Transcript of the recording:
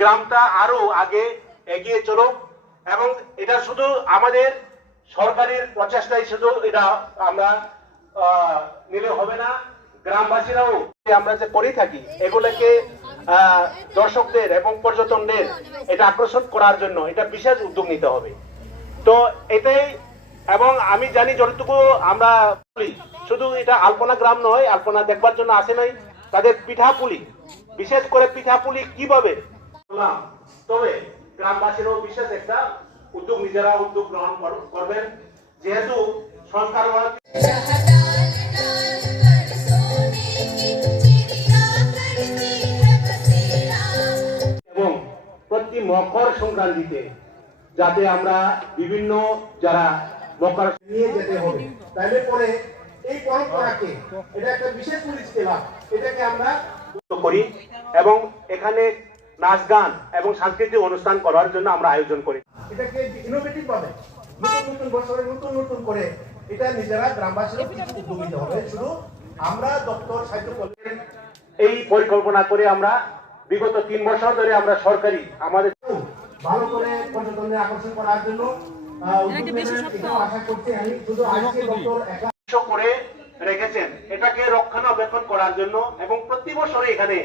গ্রামটা আরো আগে এগিয়ে চলুক এবং এটা শুধু আমাদের সরকারের প্রচেষ্টাই শুধু এটা আমরা নিলে হবে না, গ্রামবাসীরাও আমরা যে করে থাকি এগুলোকে দর্শকদের এবং পর্যটকদের এটা আকর্ষণ করার জন্য এটা বিশেষ উদ্যোগ নিতে হবে। তো এটাই, এবং আমি জানি যতটুকু আমরা শুধু এটা আলপনা গ্রাম নয়, আলপনা দেখবার জন্য আসে নাই, তাদের পিঠাপুলি, বিশেষ করে পিঠাপুলি কিভাবে, তবে গ্রামবাসীরাও বিশেষ একটা উদ্যোগ নিজেরা উদ্যোগ গ্রহণ করবেন, যেহেতু সংস্কার এবং প্রতি মকর সংক্রান্তিতে যাতে আমরা বিভিন্ন যারা মকর নিয়ে যেতে হবে, তাইলে পরে এই পরম্পরাকে এটা একটা বিশেষ পরিচিতি লাভ, এটাকে আমরা করি এবং এখানে নাচ গান এবং সাংস্কৃতিক অনুষ্ঠান করার জন্য আমরা আয়োজন করি। এটাকে ইনোভেটিভ ভাবে নতুন নতুন বছরে নতুন নতুন করে এটা নিজেরা গ্রামবাসীরা কিছু উদ্যোগ নিতে হবে। শুধু আমরা দপ্তর সাহিত্য এই পরিকল্পনা করে আমরা বিগত 3 বছর ধরে আমরা সরকারি আমাদের ভালো করে পর্যটনের আকর্ষণ করার জন্য আশা করছি আমি শুধু আজকে দপ্তর একা করে রেখেছেন এটাকে রক্ষণাবেক্ষণ করার জন্য এবং প্রতি বছরে এখানে